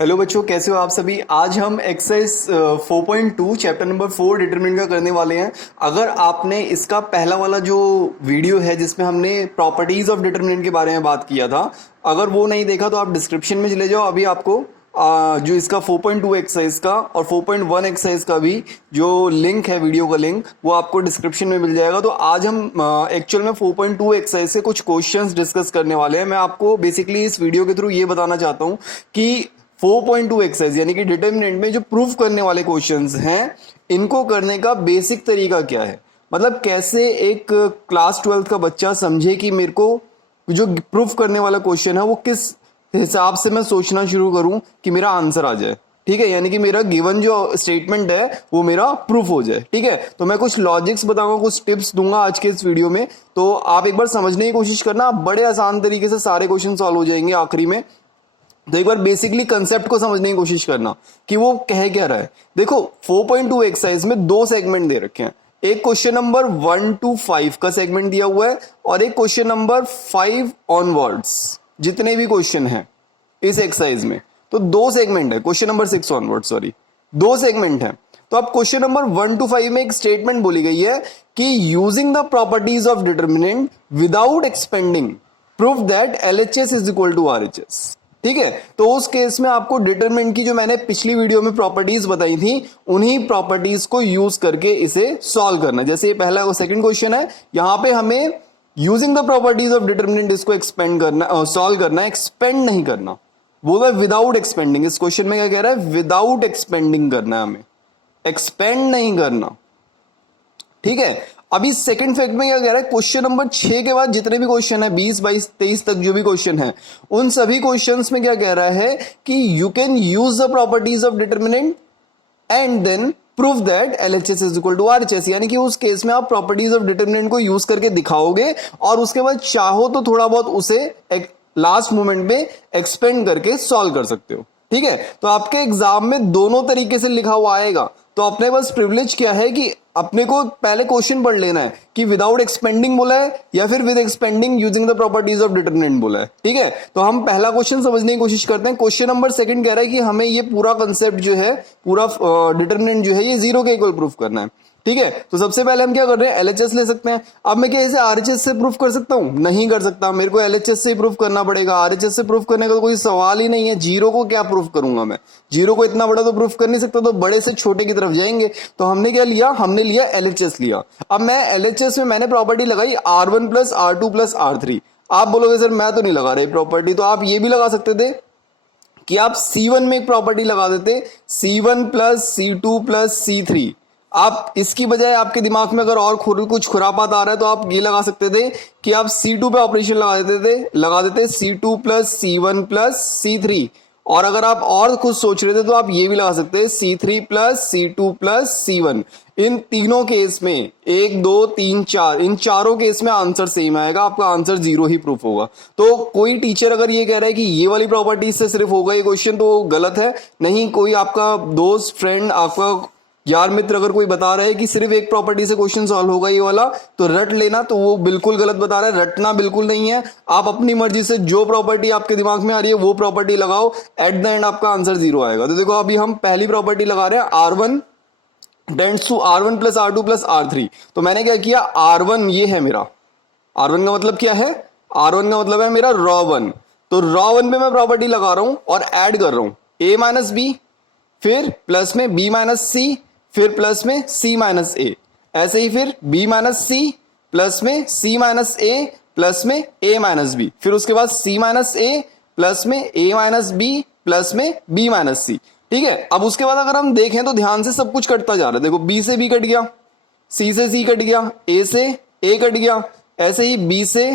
Hello बच्चों, कैसे हो आप सभी। आज हम एक्सरसाइज 4.2 चैप्टर नंबर 4 डिटरमिनेंट का करने वाले हैं। अगर आपने इसका पहला वाला जो वीडियो है जिसमें हमने प्रॉपर्टीज ऑफ डिटरमिनेंट के बारे में बात किया था, अगर वो नहीं देखा तो आप डिस्क्रिप्शन में चले जाओ। अभी आपको जो इसका 4.2 एक्सरसाइज का और 4.1 एक्सरसाइज का भी जो लिंक है, वीडियो का लिंक, वो आपको डिस्क्रिप्शन में मिल जाएगा। तो आज हम एक्चुअल में 4.2 एक्सरसाइज से कुछ क्वेश्चंस डिस्कस करने वाले हैं। मैं आपको बेसिकली इस वीडियो के थ्रू ये बताना चाहता हूँ कि 4.2 एक्सरसाइज यानी कि डिटरमिनेंट में जो प्रूफ करने वाले क्वेश्चंस हैं, इनको करने का बेसिक तरीका क्या है। मतलब कैसे एक क्लास 12th का बच्चा समझे कि मेरे को जो प्रूफ करने वाला क्वेश्चन है वो किस हिसाब से मैं सोचना शुरू करूं कि मेरा आंसर आ जाए। ठीक है, यानी कि मेरा गिवन जो स्टेटमेंट है वो मेरा प्रूफ हो जाए। ठीक है, तो मैं कुछ लॉजिक्स बताऊंगा, कुछ टिप्स दूंगा आज के इस वीडियो में। तो आप एक बार समझने की कोशिश करना, बड़े आसान तरीके से सारे क्वेश्चन सॉल्व हो जाएंगे आखिरी में। तो एक बार बेसिकली कंसेप्ट को समझने की कोशिश करना कि वो कह क्या रहा है। देखो, 4.2 एक्सरसाइज में दो सेगमेंट दे रखे हैं। एक क्वेश्चन नंबर 1 to 5 का सेगमेंट दिया हुआ है और एक क्वेश्चन नंबर 5 ऑनवर्ड्स। जितने भी क्वेश्चन हैं इस एक्सरसाइज में, तो दो सेगमेंट है। क्वेश्चन नंबर 6 ऑनवर्ड, सॉरी, दो सेगमेंट है। तो अब क्वेश्चन नंबर 1 to 5 में एक स्टेटमेंट बोली गई है कि using the properties of determinant without expanding proof that LHS is equal to RHS. ठीक है, तो उस केस में आपको डिटरमिनेंट की जो मैंने पिछली वीडियो में प्रॉपर्टीज बताई थी, उन्हीं प्रॉपर्टीज को यूज करके इसे सॉल्व करना। जैसे ये पहला सेकंड क्वेश्चन है, यहां पे हमें using the properties of determinant इसको एक्सपेंड करना, सॉल्व करना है, एक्सपेंड नहीं करना। बोला विदाउट एक्सपेंडिंग। इस क्वेश्चन में क्या कह रहा है, विदाउट एक्सपेंडिंग करना है हमें, एक्सपेंड नहीं करना। ठीक है, अभी सेकंड फैक्ट में क्या कह रहा है, क्वेश्चन नंबर 6 के बाद जितने भी क्वेश्चन है 20, 22, 23 तक जो भी क्वेश्चन है, उन सभी क्वेश्चंस में क्या कह रहा है कि you can use the properties of determinant and then prove that LHS is equal to RHS. यानी कि उस केस में आप प्रॉपर्टीज ऑफ डिटरमिनेंट को यूज करके दिखाओगे और उसके बाद चाहो तो थोड़ा बहुत उसे एक लास्ट मोमेंट में एक्सपेंड करके सॉल्व कर सकते हो। ठीक है, तो आपके एग्जाम में दोनों तरीके से लिखा हुआ आएगा। तो अपने पास प्रिविलेज क्या है कि अपने को पहले क्वेश्चन पढ़ लेना है कि विदाउट एक्सपेंडिंग बोला है या फिर with expanding using the properties of determinant बोला है। ठीक है, तो हम पहला क्वेश्चन समझने की कोशिश करते हैं। क्वेश्चन नंबर सेकंड कह रहा है कि हमें ये पूरा कंसेप्ट जो है, पूरा डिटरमिनेंट जो है, ये जीरो के इक्वल प्रूफ करना है। ठीक है, तो सबसे पहले हम क्या कर रहे हैं, एलएचएस ले सकते हैं। अब मैं क्या इसे आरएचएस से प्रूफ कर सकता हूं? नहीं कर सकता, मेरे को एलएचएस से ही प्रूफ करना पड़ेगा। आरएचएस से प्रूफ करने का तो कोई सवाल ही नहीं है। जीरो को क्या प्रूफ करूंगा मैं? जीरो को इतना बड़ा तो प्रूफ कर नहीं सकता, तो बड़े से छोटे की तरफ जाएंगे। तो हमने क्या लिया, हमने लिया एलएचएस लिया। अब मैं एलएचएस में मैंने प्रॉपर्टी लगाई R1 plus R2 plus R3। आप बोलोगे सर मैं तो नहीं लगा रही प्रॉपर्टी, तो आप ये भी लगा सकते थे कि आप C1 में एक प्रॉपर्टी लगा देते, C1 plus C2 plus C3। आप इसकी बजाय आपके दिमाग में अगर और कुछ खुरापात आ रहा है तो आप ये लगा सकते थे कि आप C2 पे ऑपरेशन लगा देते C2 plus C1 plus C3। और अगर आप और कुछ सोच रहे थे तो आप ये भी लगा सकते हैं C3 plus C2 plus C1। इन तीनों केस में 1, 2, 3, 4, इन चारों केस में आंसर सेम आएगा, आपका आंसर जीरो ही प्रूफ होगा। तो कोई टीचर अगर ये कह रहा है कि ये वाली प्रॉपर्टी से सिर्फ होगा ये क्वेश्चन, तो गलत है। नहीं, कोई आपका दोस्त, फ्रेंड, आपका यार मित्र अगर कोई बता रहा है कि सिर्फ एक प्रॉपर्टी से क्वेश्चन सॉल्व होगा ये वाला, तो रट लेना, तो वो बिल्कुल गलत बता रहा है। रटना बिल्कुल नहीं है। आप अपनी मर्जी से जो प्रॉपर्टी आपके दिमाग में आ रही है वो प्रॉपर्टी लगाओ, एट द एंड आपका आंसर जीरो आएगा। तो देखो, अभी हम पहली प्रॉपर्टी लगा रहे हैं, R1 tends to R1 plus R2 plus R3। तो मैंने क्या किया, R1 ये है मेरा। R1 का मतलब क्या है, R1 का मतलब है मेरा रॉ 1। तो रॉ 1 पे मैं प्रॉपर्टी लगा रहा हूं और ऐड कर रहा हूं A माइनस बी, फिर प्लस में B माइनस सी, फिर प्लस में C माइनस ए, ऐसे ही फिर B माइनस सी, प्लस में C माइनस ए, प्लस में A माइनस बी, फिर उसके बाद C माइनस ए, प्लस में A माइनस बी, प्लस में B माइनस सी। ठीक है, अब उसके बाद अगर हम देखें तो ध्यान से सब कुछ कटता जा रहा है। देखो, B से B कट गया, C से C कट गया, A से A कट गया, ऐसे ही B से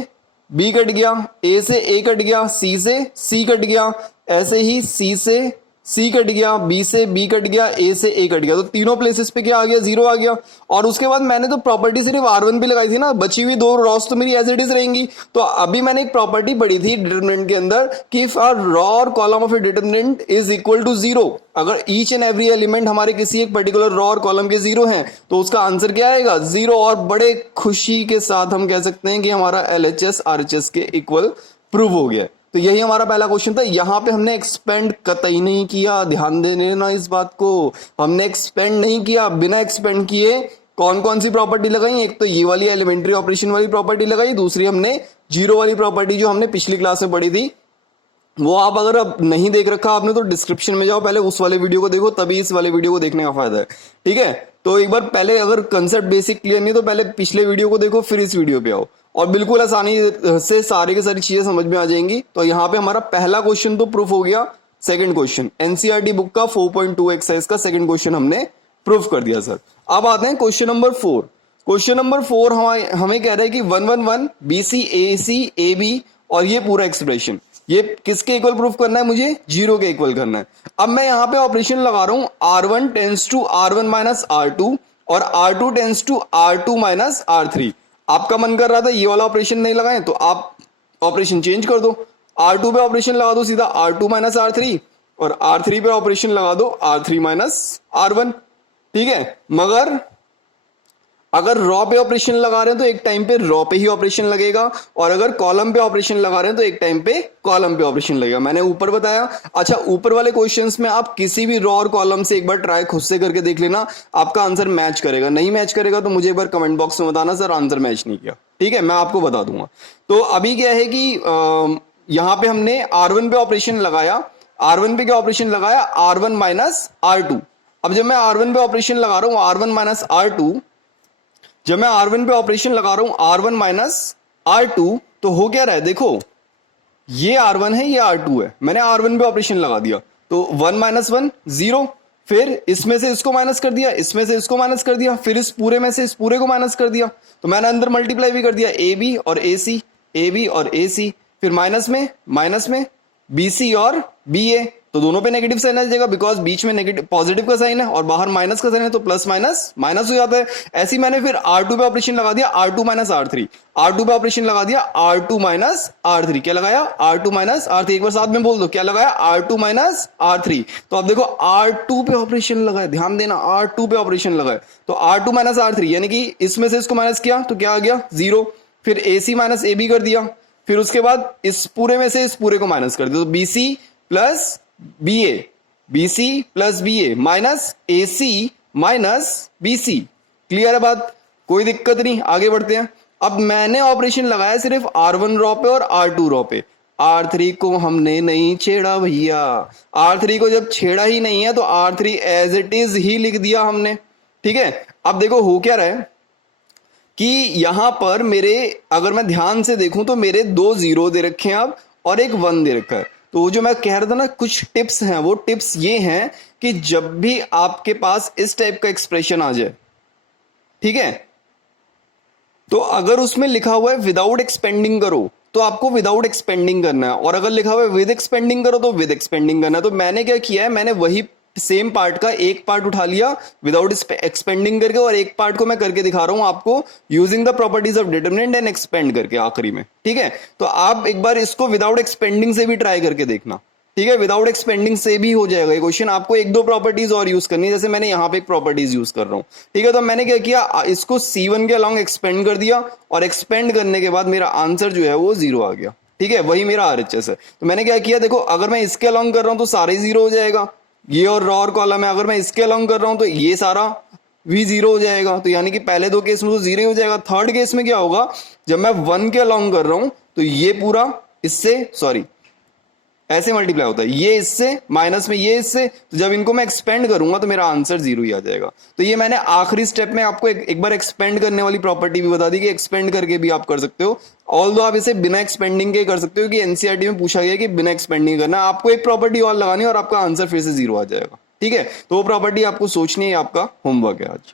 B कट गया, A से A कट गया, C से C कट गया, ऐसे ही C से C कट गया, B से B कट गया, A से A कट गया। तो तीनों प्लेसेस पे क्या आ गया, जीरो आ गया। और उसके बाद मैंने तो प्रॉपर्टी सिर्फ R1 पे लगाई थी ना, बची हुई दो रॉस तो मेरी एज इट इज रहेंगी। तो अभी मैंने एक प्रॉपर्टी पढ़ी थी डिटरमिनेंट के अंदर कि इफ आर रॉ और column of a determinant is equal to zero, अगर ईच एंड एवरी एलिमेंट हमारे किसी एक पर्टिकुलर रॉ और कॉलम के जीरो हैं, तो उसका आंसर क्या आएगा, जीरो। और बड़े खुशी के साथ हम कह सकते हैं कि हमारा LHS RHS के इक्वल प्रूव हो गया है। तो यही हमारा पहला क्वेश्चन था। यहाँ पे हमने एक्सपेंड कतई नहीं किया, ध्यान देने ना इस बात को, हमने एक्सपेंड नहीं किया। बिना एक्सपेंड किए कौन कौन सी प्रॉपर्टी लगाई, एक तो ये वाली एलिमेंट्री ऑपरेशन वाली प्रॉपर्टी लगाई, दूसरी हमने जीरो वाली प्रॉपर्टी जो हमने पिछली क्लास में पढ़ी थी। वो आप अगर अब नहीं देख रखा आपने तो डिस्क्रिप्शन में जाओ, पहले उस वाले वीडियो को देखो, तभी इस वाले वीडियो को देखने का फायदा है। ठीक है, तो एक बार पहले अगर कंसेप्ट बेसिक क्लियर नहीं तो पहले पिछले वीडियो को देखो, फिर इस वीडियो पे आओ, और बिल्कुल आसानी से सारी की सारी चीजें समझ में आ जाएंगी। तो यहाँ पे हमारा पहला क्वेश्चन तो प्रूफ हो गया। सेकंड क्वेश्चन एनसीईआरटी बुक का 4.2 एक्सरसाइज का सेकंड क्वेश्चन हमने प्रूफ कर दिया सर। अब आते हैं क्वेश्चन नंबर 4। क्वेश्चन नंबर 4 हमें कह रहा है कि 111 BC AC AB और ये पूरा एक्सप्रेशन ये किसके इक्वल प्रूफ करना है, मुझे जीरो के इक्वल करना है। अब मैं यहाँ पे ऑपरेशन लगा रहा हूं R1 tense to R1 minus R2 और R2 tense to R2 minus R3। आपका मन कर रहा था ये वाला ऑपरेशन नहीं लगाएं तो आप ऑपरेशन चेंज कर दो, R2 पे ऑपरेशन लगा दो सीधा R2 माइनस R3 और R3 पे ऑपरेशन लगा दो R3 माइनस R1। ठीक है, मगर अगर रॉ पे ऑपरेशन लगा रहे हैं तो एक टाइम पे रॉ पे ही ऑपरेशन लगेगा, और अगर कॉलम पे ऑपरेशन लगा रहे हैं तो एक टाइम पे कॉलम पे ऑपरेशन लगेगा, मैंने ऊपर बताया। अच्छा, ऊपर वाले क्वेश्चंस में आप किसी भी रॉ और कॉलम से एक बार ट्राई खुद से करके देख लेना, आपका आंसर मैच करेगा। नहीं मैच करेगा तो मुझे एक बार कमेंट बॉक्स में बताना सर आंसर मैच नहीं किया। ठीक है, मैं आपको बता दूंगा। तो अभी क्या है कि यहां पे हमने R1 पे ऑपरेशन लगाया, R1 पे क्या ऑपरेशन लगाया, R1 माइनस R2। अब जब मैं R1 पे ऑपरेशन लगा रहा हूं R1 माइनस R2, जब मैं R1 पे ऑपरेशन लगा रहा हूं R1 माइनस R2, तो हो क्या रहा है, देखो ये R1 है ये R2 है, मैंने R1 पे ऑपरेशन लगा दिया तो 1 माइनस 1 0, फिर इसमें से इसको माइनस कर दिया, इसमें से इसको माइनस कर दिया, फिर इस पूरे में से इस पूरे को माइनस कर दिया, तो मैंने अंदर मल्टीप्लाई भी कर दिया AB और AC, AB और AC, फिर माइनस में BC और BA, तो दोनों पे नेगेटिव साइन आ जाएगा बिकॉज बीच में नेगेटिव पॉजिटिव का साइन है और बाहर माइनस का साइन है, तो प्लस माइनस माइनस हो जाता है। ऐसे ही मैंने फिर R2 पे ऑपरेशन लगा दिया R2 माइनस R3, R2 पे ऑपरेशन लगा दिया R2 माइनस R3, क्या लगाया R2 माइनस R3, एक बार साथ में बोल दो क्या लगाया R2 माइनस R3। तो अब देखो R2 पे ऑपरेशन लगाए, ध्यान देना R2 पे ऑपरेशन लगाए, तो R2 माइनस R3 यानी कि इसमें से इसको माइनस किया तो क्या आ गया 0, फिर AC माइनस AB कर दिया, फिर उसके बाद इस पूरे में से इस पूरे को माइनस कर दिया, तो BC plus BA, BC plus BA minus AC minus BC। Clear है बात, कोई दिक्कत नहीं, आगे बढ़ते हैं। अब मैंने ऑपरेशन लगाया सिर्फ R1 रॉ पे और R2 रॉ पे, R3 को हमने नहीं छेड़ा भैया। R3 को जब छेड़ा ही नहीं है तो R3 as it is he लिख दिया हमने। ठीक है, अब देखो हो क्या रहा है कि यहां पर मेरे अगर मैं ध्यान से देखूं तो मेरे 2 0 दे रखे हैं अब और एक 1 दे रखा है। तो जो मैं कह रहा था ना कुछ टिप्स हैं, वो टिप्स ये हैं कि जब भी आपके पास इस टाइप का एक्सप्रेशन आ जाए, ठीक है, तो अगर उसमें लिखा हुआ है विदाउट एक्सपेंडिंग करो तो आपको विदाउट एक्सपेंडिंग करना है, और अगर लिखा हुआ है विद एक्सपेंडिंग करो तो विद एक्सपेंडिंग करना है। तो मैंने क्या किया है, मैंने वही सेम पार्ट का एक पार्ट उठा लिया विदाउट एक्सपेंडिंग करके, और एक पार्ट को मैं करके दिखा रहा हूं आपको using the properties of determinant and expand करके आखिरी में। ठीक है, तो आप एक बार इसको विदाउट एक्सपेंडिंग से भी ट्राई करके देखना। ठीक है, विदाउट एक्सपेंडिंग से भी हो जाएगा ये क्वेश्चन। आपको एक दो प्रॉपर्टीज और यूज करनी है, जैसे मैंने यहाँ पे एक प्रॉपर्टीज यूज कर रहा हूँ। ठीक है, तो मैंने क्या किया, इसको C1 के अलॉन्ग एक्सपेंड कर दिया और एक्सपेंड करने के बाद मेरा आंसर जो है वो 0 आ गया। ठीक है, वही मेरा RHS है। तो मैंने क्या किया, देखो अगर मैं इसके अलॉन्ग कर रहा हूं तो सारे 0 हो जाएगा, ये और रॉ और कॉलम है। अगर मैं इसके अलॉन्ग कर रहा हूं तो ये सारा भी 0 हो जाएगा, तो यानी कि पहले दो केस में तो 0 हो जाएगा। थर्ड केस में क्या होगा, जब मैं 1 के अलॉन्ग कर रहा हूं तो ये पूरा इससे सॉरी ऐसे मल्टीप्लाई होता है, ये इससे माइनस में ये इससे, तो जब इनको मैं एक्सपेंड करूंगा तो मेरा आंसर 0 ही आ जाएगा। तो ये मैंने आखिरी स्टेप में आपको एक बार एक्सपेंड करने वाली प्रॉपर्टी भी बता दी कि एक्सपेंड करके भी आप कर सकते हो। ऑल्दो आप इसे बिना एक्सपेंडिंग के कर सकते हो कि एनसीईआरटी में पूछा गया कि बिना एक्सपेंडिंग करना, आपको एक प्रॉपर्टी और लगानी है और आपका आंसर फिर से 0 आ जाएगा। ठीक है, तो वो प्रॉपर्टी आपको सोचनी है, आपका होमवर्क है आज।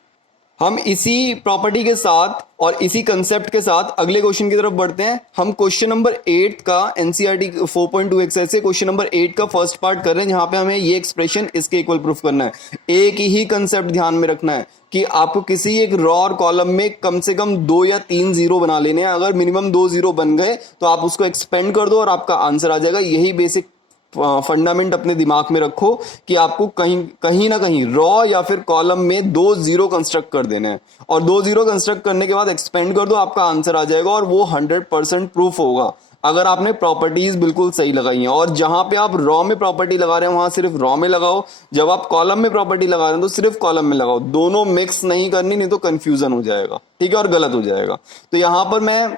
हम इसी प्रॉपर्टी के साथ और इसी कंसेप्ट के साथ अगले क्वेश्चन की तरफ बढ़ते हैं। हम क्वेश्चन नंबर 8 का एनसीईआरटी 4.2 एक्सरसाइज से क्वेश्चन नंबर 8 का फर्स्ट पार्ट कर रहे हैं, जहां पे हमें ये एक्सप्रेशन इसके इक्वल प्रूफ करना है। एक ही कंसेप्ट ध्यान में रखना है कि आपको किसी एक रॉ और कॉलम में कम से कम 2 या 3 0 बना लेने हैं। अगर मिनिमम 2 0 बन गए तो आप उसको एक्सपेंड कर दो और आपका आंसर आ जाएगा। यही बेसिक फंडामेंट अपने दिमाग में रखो कि आपको कहीं ना कहीं रॉ या फिर कॉलम में 2 0 कंस्ट्रक्ट कर देने हैं, और 2 0 कंस्ट्रक्ट करने के बाद एक्सपेंड कर दो, आपका आंसर आ जाएगा और वो 100% प्रूफ होगा। अगर आपने प्रॉपर्टीज बिल्कुल सही लगाई हैं। और जहां पे आप रॉ में प्रॉपर्टी लगा रहे हैं वहां सिर्फ रॉ में लगाओ, जब आप कॉलम में प्रॉपर्टी लगा रहे हैं तो सिर्फ कॉलम में लगाओ, दोनों मिक्स नहीं करनी, नहीं तो कंफ्यूजन हो जाएगा, ठीक है, और गलत हो जाएगा। तो यहां पर मैं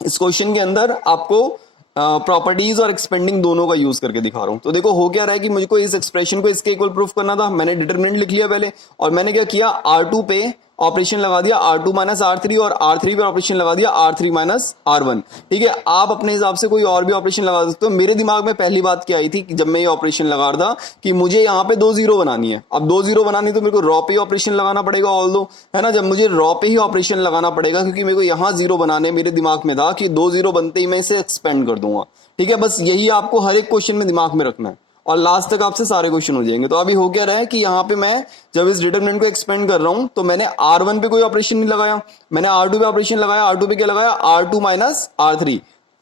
इस क्वेश्चन के अंदर आपको प्रॉपर्टीज और एक्सपेंडिंग दोनों का यूज करके दिखा रहा हूं। तो देखो हो क्या रहा है कि मुझको इस एक्सप्रेशन को इसके इक्वल प्रूफ करना था, मैंने डिटरमिनेंट लिख लिया पहले, और मैंने क्या किया, R2 पे ऑपरेशन लगा दिया R2 माइनस R3, और R3 पे ऑपरेशन लगा दिया R3 माइनस R1, ठीक है। आप अपने हिसाब से कोई और भी ऑपरेशन लगा सकते हो। मेरे दिमाग में पहली बात क्या आई थी कि जब मैं ये ऑपरेशन लगा रहा था कि मुझे यहाँ पे 2 जीरो बनानी है। अब 2 जीरो बनानी तो मेरे को रॉ पे ही ऑपरेशन लगाना पड़ेगा, ऑल दो, है ना। जब मुझे रॉ पे ही ऑपरेशन लगाना पड़ेगा क्योंकि मेरे को यहाँ जीरो बनाने, मेरे दिमाग में था कि 2 जीरो बनते ही मैं इसे एक्सपेंड कर दूंगा, ठीक है। बस यही आपको हर एक क्वेश्चन में दिमाग में रखना है और लास्ट तक आपसे सारे क्वेश्चन हो जाएंगे। तो अभी हो क्या रहा है कि यहाँ पे मैं जब इस डिटरमिनेंट को एक्सपेंड कर रहा हूं तो मैंने R1 पे कोई ऑपरेशन नहीं लगाया, मैंने R2 पे ऑपरेशन लगाया। R2 पे क्या लगाया, R2 minus R3,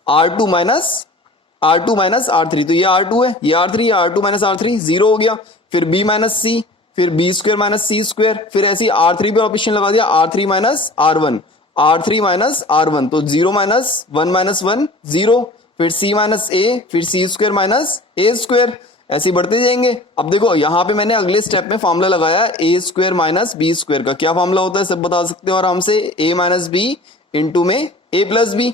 R2 minus R3, तो ये R2 है, ये R3 है, R2 माइनस R3 जीरो हो गया। फिर B माइनस C, फिर B square minus C square, फिर ऐसे R3 पे ऑपरेशन लगा दिया, R3 minus R1, R3 minus R1, तो 0 माइनस 1 माइनस 1 जीरो, फिर C माइनस A, फिर C square minus A square, ऐसे ही बढ़ते जाएंगे। अब देखो यहाँ पे मैंने अगले स्टेप में फॉर्मूला लगाया A square minus B square का। क्या फॉर्मूला होता है सब बता सकते हो आराम से, A माइनस B इंटू में A प्लस B।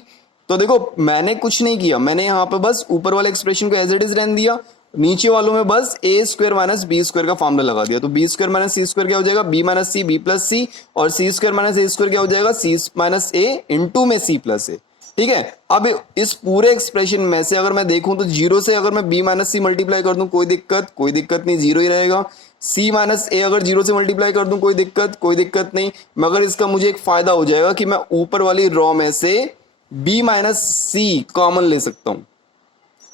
तो देखो मैंने कुछ नहीं किया, मैंने यहाँ पे बस ऊपर वाले एक्सप्रेशन को एज इट इज रहने दिया, नीचे वालों में बस A square minus B square का फॉर्मूला लगा दिया। तो B square minus C square क्या हो जाएगा, B minus C B plus C, और C square minus A square क्या हो जाएगा, C माइनस A इंटू में C प्लस A, ठीक है। अब इस पूरे एक्सप्रेशन में से अगर मैं देखूं तो जीरो से अगर मैं B माइनस C मल्टीप्लाई कर दूं कोई दिक्कत नहीं, जीरो ही रहेगा। C माइनस A अगर जीरो से मल्टीप्लाई कर दूं कोई दिक्कत नहीं, मगर इसका मुझे एक फायदा हो जाएगा कि मैं ऊपर वाली रॉ में से B माइनस C कॉमन ले सकता हूं,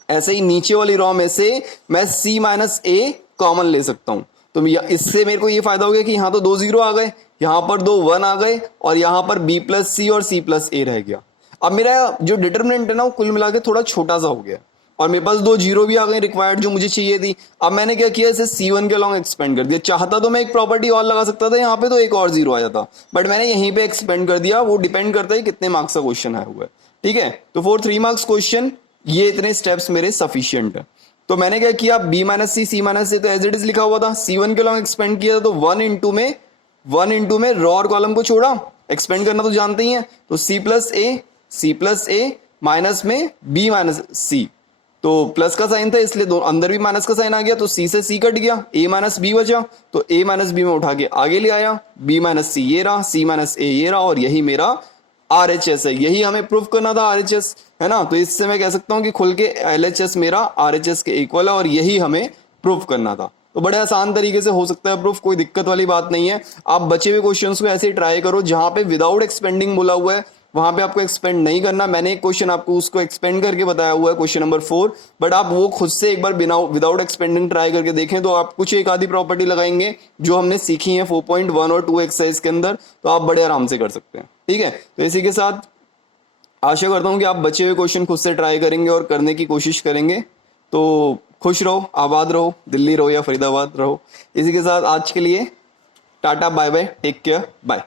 ऐसे ही नीचे वाली रॉ में से मैं C माइनस A कॉमन ले सकता हूं। तो इससे मेरे को ये फायदा हो गया कि यहां तो 2 जीरो आ गए, यहां पर 2 1 आ गए, और यहां पर B प्लस C और C प्लस A रह गया। अब मेरा जो डिटरमिनेंट है ना वो कुल मिला के थोड़ा छोटा सा हो गया, और मेरे पास 2 जीरो भी आ गए रिक्वायर्ड जो मुझे चाहिए थी। अब मैंने क्या किया, इसे C1 के अलॉन्ग एक्सपेंड कर दिया। चाहता तो मैं एक प्रॉपर्टी और लगा सकता था यहाँ पे, तो एक और जीरो आ जाता, बट मैंने यहीं पे एक्सपेंड कर दिया। वो डिपेंड करता है कितने मार्क्स का क्वेश्चन आया हुआ है, ठीक है। तो फॉर 3 मार्क्स क्वेश्चन ये इतने स्टेप्स मेरे सफिशियंट है। तो मैंने क्या किया, B minus C minus A तो एज इट इज लिखा हुआ था, C1 के अलॉन्ग एक्सपेंड किया था, तो 1 इंटू में रॉ और कॉलम को छोड़ा, एक्सपेंड करना तो जानते ही हैं, तो C प्लस A माइनस में B माइनस C, तो प्लस का साइन था इसलिए दो अंदर भी माइनस का साइन आ गया, तो C से C कट गया, A माइनस B बचा, तो A माइनस B में उठा के आगे ले आया, B माइनस C ये रहा, C माइनस A ये रहा, और यही मेरा RHS है। यही हमें प्रूव करना था RHS, है ना। तो इससे मैं कह सकता हूं कि खुल के LHS मेरा RHS के इक्वल है, और यही हमें प्रूव करना था। तो बड़े आसान तरीके से हो सकता है प्रूफ, कोई दिक्कत वाली बात नहीं है। आप बचे हुए क्वेश्चंस को ऐसे ही ट्राई करो, जहां पे विदाउट एक्सपेंडिंग बोला हुआ है वहां पे आपको एक्सपेंड नहीं करना। मैंने एक क्वेश्चन आपको उसको एक्सपेंड करके बताया हुआ है, क्वेश्चन नंबर 4, बट आप वो खुद से एक बार बिना विदाउट एक्सपेंडिंग ट्राई करके देखें, तो आप कुछ एक आधी प्रॉपर्टी लगाएंगे जो हमने सीखी है 4.1 और 2 एक्सरसाइज के अंदर, तो आप बड़े आराम से कर सकते हैं, ठीक है। तो इसी के साथ आशा करता हूं कि आप बचे हुए क्वेश्चन खुद से ट्राई करेंगे और करने की कोशिश करेंगे। तो खुश रहो, आबाद रहो, दिल्ली रहो या फरीदाबाद रहो। इसी के साथ आज के लिए tata, bye bye, take care, bye.